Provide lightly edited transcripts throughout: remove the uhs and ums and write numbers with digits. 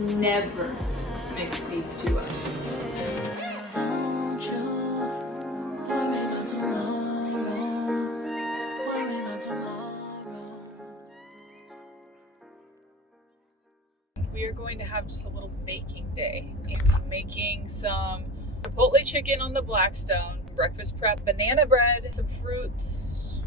never mix these two up. Don't you worry about tomorrow. Worry about tomorrow. We are going to have just a little baking day. I'm making some chipotle chicken on the Blackstone, breakfast prep, banana bread, some fruits.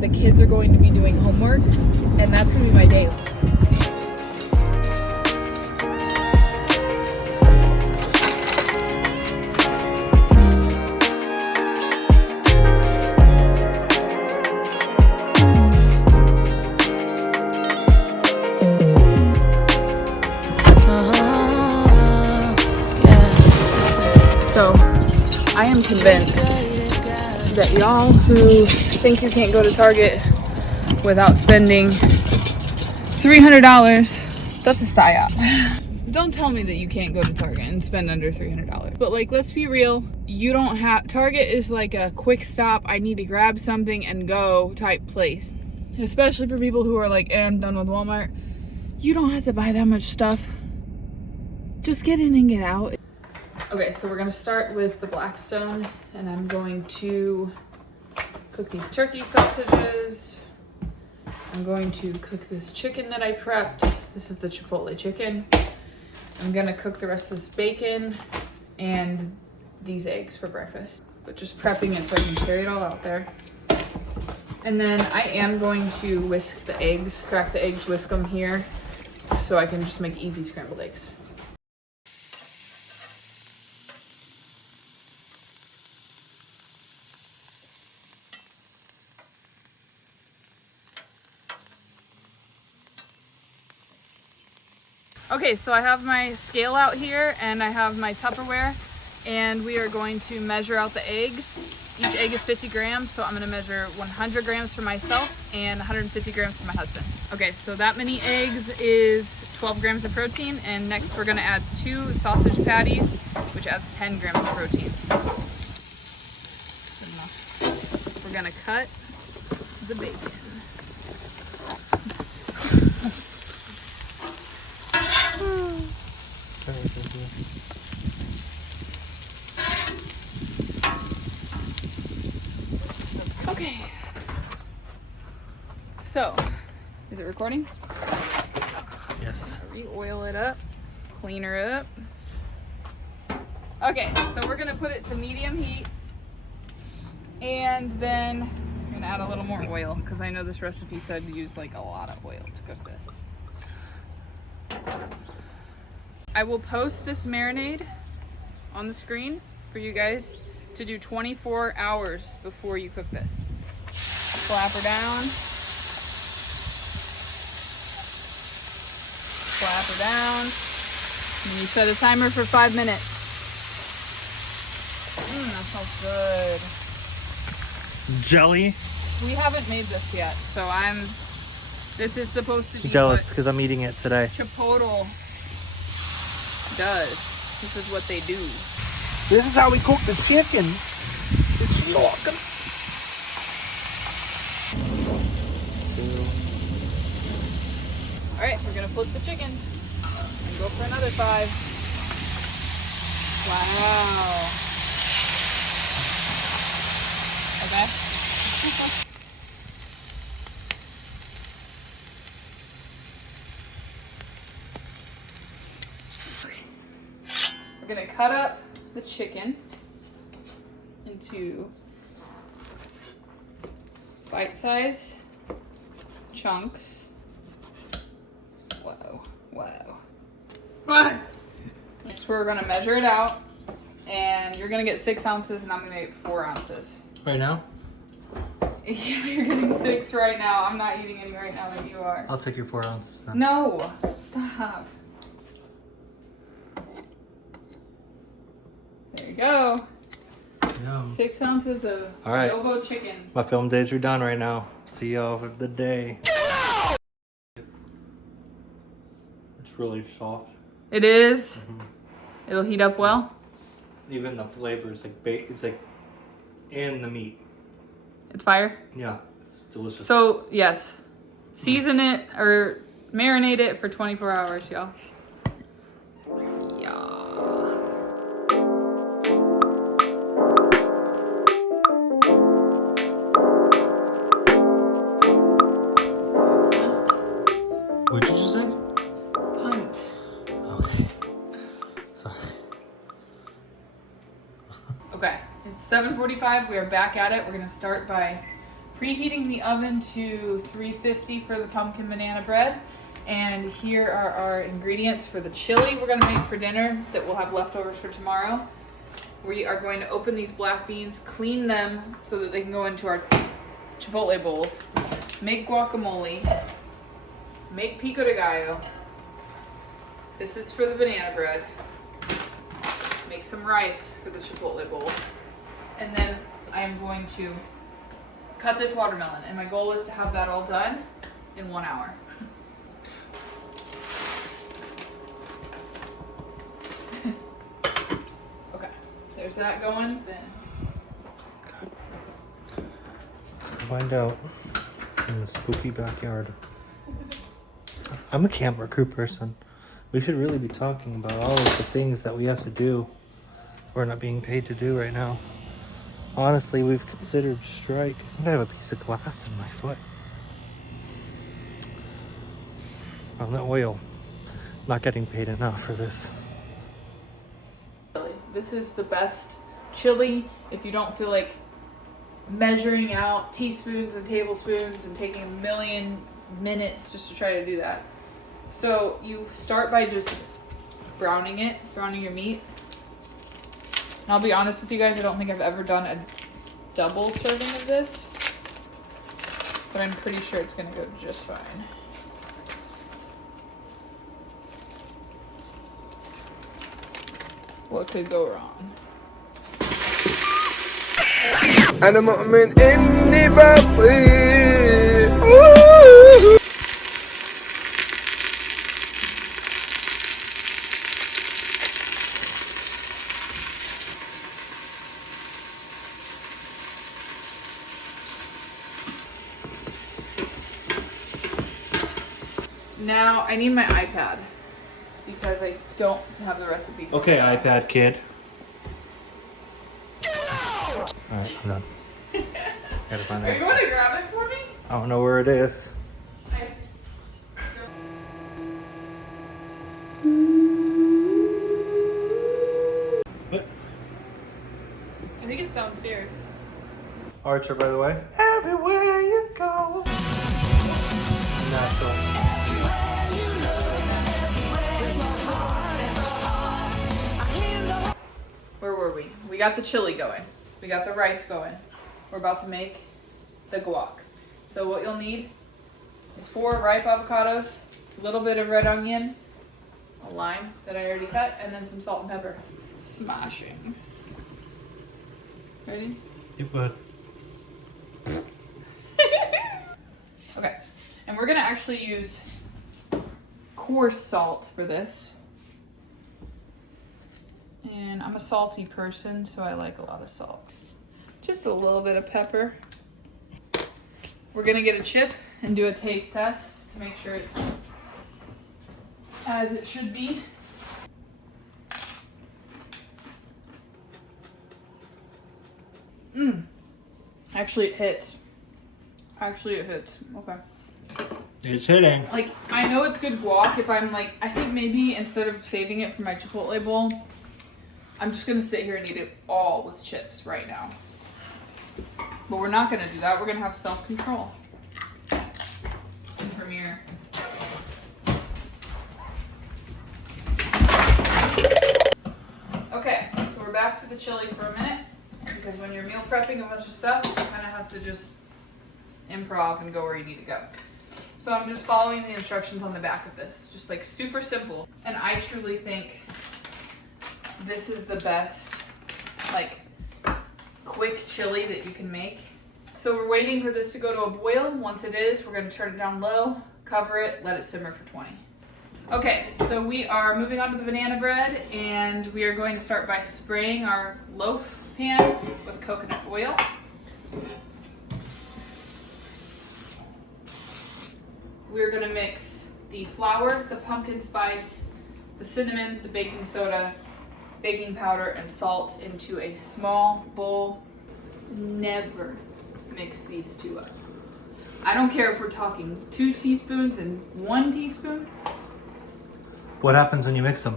The kids are going to be doing homework, and that's going to be my day. So, I am convinced that y'all who think you can't go to Target without spending $300, that's a psyop. Don't tell me that you can't go to Target and spend under $300. But like, let's be real. You don't have, Target is like a quick stop, I need to grab something and go type place. Especially for people who are like, I'm done with Walmart. You don't have to buy that much stuff. Just get in and get out. Okay, so we're gonna start with the Blackstone, and I'm going to cook these turkey sausages. I'm going to cook this chicken that I prepped. This is the chipotle chicken. I'm gonna cook the rest of this bacon and these eggs for breakfast, but just prepping it so I can carry it all out there. And then I am going to whisk the eggs, crack the eggs, whisk them here, so I can just make easy scrambled eggs. Okay, so I have my scale out here and I have my Tupperware, and we are going to measure out the eggs. Each egg is 50 grams, so I'm gonna measure 100 grams for myself and 150 grams for my husband. Okay, so that many eggs is 12 grams of protein, and next we're gonna add 2 sausage patties, which adds 10 grams of protein. We're gonna cut the bacon. Okay. So, is it recording? Yes. Re-oil it up, clean her up. Okay, so we're gonna put it to medium heat, and then I'm gonna add a little more oil because I know this recipe said to use like a lot of oil to cook this. I will post this marinade on the screen for you guys to do 24 hours before you cook this. Slap her down. Slap her down. And you set a timer for 5 minutes. That smells good. Jelly? We haven't made this yet, so this is supposed to be Jealous because I'm eating it today. Chipotle does. This is what they do. This is how we cook the chicken. It's Yorkin. All right, we're gonna flip the chicken and go for another 5. Wow. Okay. We're gonna cut up the chicken into bite-sized chunks. Whoa, whoa. What? Next we're gonna measure it out, and you're gonna get 6 ounces and I'm gonna get 4 ounces. Right now? Yeah, you're getting 6 right now. I'm not eating any right now like you are. I'll take your 4 ounces then. No, stop. There you go. Yum. 6 ounces of All right. adobo chicken. My film days are done right now. See y'all for the day. It's really soft. It is. It'll heat up well. Even the flavor is like it's like in the meat. It's fire. Yeah, it's delicious. So yes, season it or marinate it for 24 hours, y'all. What'd you just say? Pumped. Okay. Sorry. Okay, it's 7:45. We are back at it. We're gonna start by preheating the oven to 350 for the pumpkin banana bread. And here are our ingredients for the chili we're gonna make for dinner that we'll have leftovers for tomorrow. We are going to open these black beans, clean them so that they can go into our chipotle bowls, make guacamole, make pico de gallo. This is for the banana bread. Make some rice for the chipotle bowls. And then I am going to cut this watermelon. And my goal is to have that all done in 1 hour. Okay, there's that going. Then Find out in the spooky backyard. I'm a camera crew person. We should really be talking about all of the things that we have to do we're not being paid to do right now. Honestly, we've considered strike. I think I have a piece of glass in my foot. On the oil. Not getting paid enough for this. this is the best chili if you don't feel like measuring out teaspoons and tablespoons and taking a million minutes just to try to do that. So you start by just browning your meat. And I'll be honest with you guys, I don't think I've ever done a double serving of this, but I'm pretty sure it's gonna go just fine. What could go wrong? أنا مؤمن إني بطيء. Now I need my iPad because I don't have the recipe. Okay, iPad kid. Alright, I'm done. Gotta find Are you that. going to grab it for me? I don't know where it is. What? I think it's downstairs. Archer, by the way. Everywhere you go. Natural. Where were we? We got the chili going. We got the rice going. We're about to make the guac. So what you'll need is 4 ripe avocados, a little bit of red onion, a lime that I already cut, and then some salt and pepper. Smashing. Ready? It would. Okay. And we're gonna actually use coarse salt for this. And I'm a salty person, so I like a lot of salt. Just a little bit of pepper. We're gonna get a chip and do a taste test to make sure it's as it should be. Actually it hits. Okay. It's hitting. Like, I know it's good guac if I'm like, I think maybe instead of saving it for my Chipotle bowl, I'm just gonna sit here and eat it all with chips right now. But we're not gonna do that. We're gonna have self-control. In Premiere. Okay, so we're back to the chili for a minute. Because when you're meal prepping a bunch of stuff, you kind of have to just improv and go where you need to go. So I'm just following the instructions on the back of this. Just like super simple. And I truly think this is the best, like, quick chili that you can make. So we're waiting for this to go to a boil. Once it is, we're gonna turn it down low, cover it, let it simmer for 20. Okay, so we are moving on to the banana bread, and we are going to start by spraying our loaf pan with coconut oil. We're gonna mix the flour, the pumpkin spice, the cinnamon, the baking soda, baking powder, and salt into a small bowl. Never mix these two up. I don't care if we're talking 2 teaspoons and 1 teaspoon. What happens when you mix them?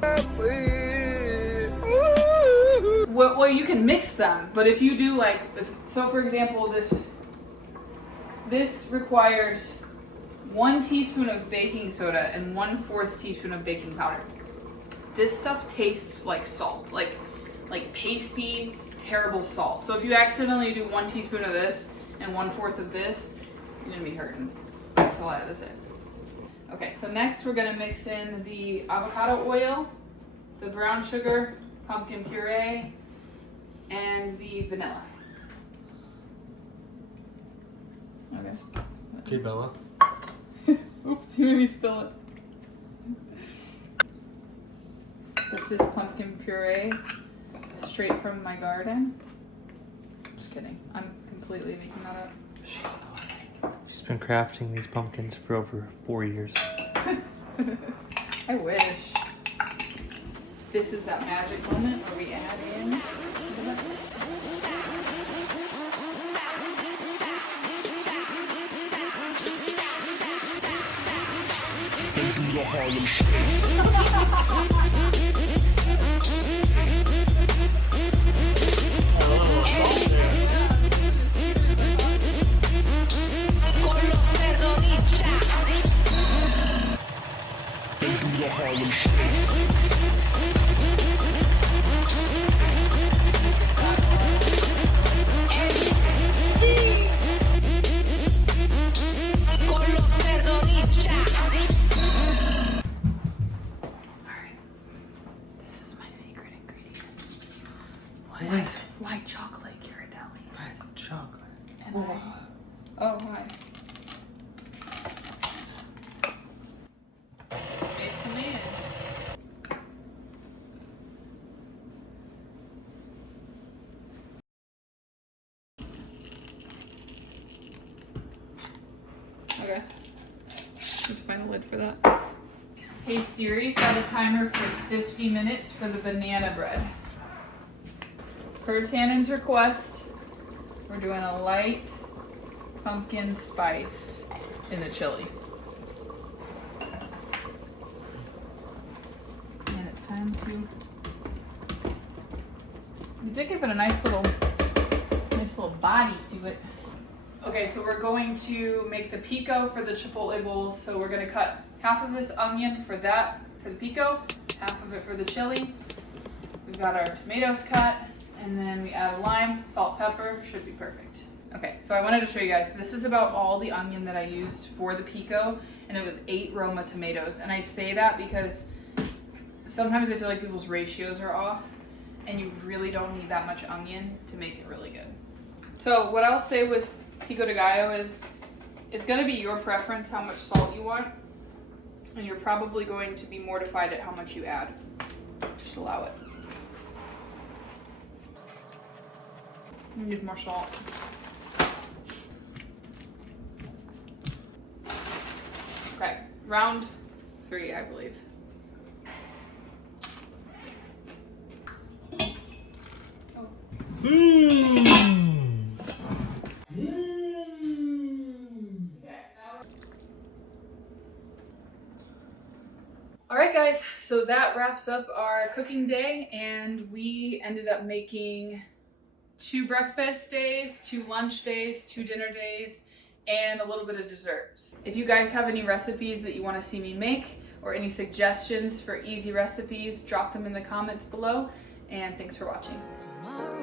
Well, you can mix them, but if you do like, so for example, this requires 1 teaspoon of baking soda and 1/4 teaspoon of baking powder. This stuff tastes like salt, like pasty, terrible salt. So if you accidentally do 1 teaspoon of this and 1/4 of this, you're gonna be hurting. That's all I have to say. Okay, so next we're gonna mix in the avocado oil, the brown sugar, pumpkin puree, and the vanilla. Okay. Okay, Bella. Oops, you made me spill it. This is pumpkin puree, straight from my garden. Just kidding. I'm completely making that up. She's been crafting these pumpkins for over 4 years. I wish. This is that magic moment where we add in. White chocolate Ghirardelli's. White chocolate. And oh, why? Mix them in. Okay. Let's find a lid for that. Hey Siri, set a timer for 50 minutes for the banana bread. Per Tannen's request, we're doing a light pumpkin spice in the chili. And it's time to, we did give it a nice little body to it. Okay, so we're going to make the pico for the chipotle bowls. So we're gonna cut half of this onion for the pico, half of it for the chili. We've got our tomatoes cut. And then we add lime, salt, pepper, should be perfect. Okay, so I wanted to show you guys, this is about all the onion that I used for the pico, and it was 8 Roma tomatoes. And I say that because sometimes I feel like people's ratios are off, and you really don't need that much onion to make it really good. So what I'll say with pico de gallo is, it's gonna be your preference how much salt you want, and you're probably going to be mortified at how much you add. Just allow it. Need more salt. Okay, round 3, I believe. Oh. Alright guys, so that wraps up our cooking day, and we ended up making 2 breakfast days, 2 lunch days, 2 dinner days, and a little bit of desserts. If you guys have any recipes that you want to see me make, or any suggestions for easy recipes, drop them in the comments below, and thanks for watching. Tomorrow